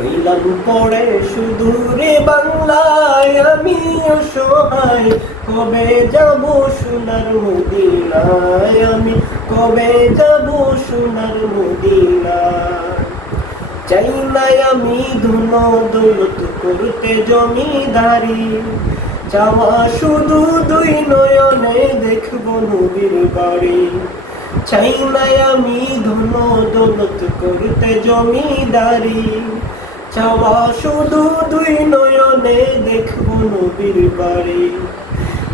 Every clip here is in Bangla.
রইলাম পড়ে শুধু রে বাংলায় আমি অসহায়, কবে যাব সোনার মদিনায়, আমি কবে যাব সোনার মদিনায়। চাই না আমি ধন দৌলত করতে জমিদারি, চাওয়া শুধু দুই নয়নে দেখব নবীর বাড়ি। চাই না আমি ধন দৌলত করতে জমিদারি, চাওয়া শুধু দুই নয়নে দেখব নবীর বাড়ি।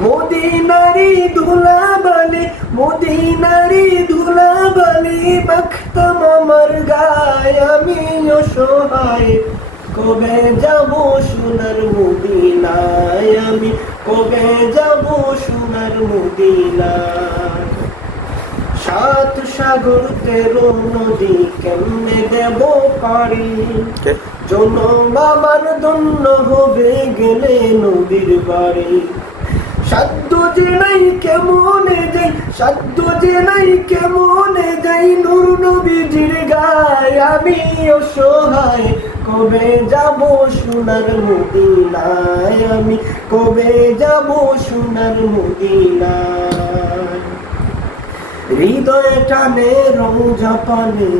মদিনারি ধুলাবালি, মদিনারি ধুলাবালি মাখতাম আমার গায়, আমি অসহায়, কবে যাব সোনার মদিনায়, আমি কবে যাব সোনার মদিনায়। সাত সাগর 13 নদী কেমনে দেব পারি, জনম আমার ধন্য হবে গেলে নদীর বাড়ি। সাধ্য যে নাই কেমনে যাই, সাধ্য যে নাই কেমনে যাই নূর নবীজির গায়, আমি অসহায়, কবে যাব সোনার মদিনায়, আমি কবে যাব সোনার মদিনায়। হৃদয়ে টানে রওজা পানে,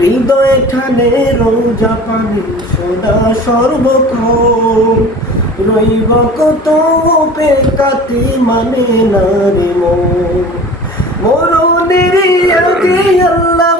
হৃদয়ে টানে রওজা পানে সদা সর্বক্ষণ, রইব কত অপেক্ষাতে মানে না রে মরণের আগে আল্লাহ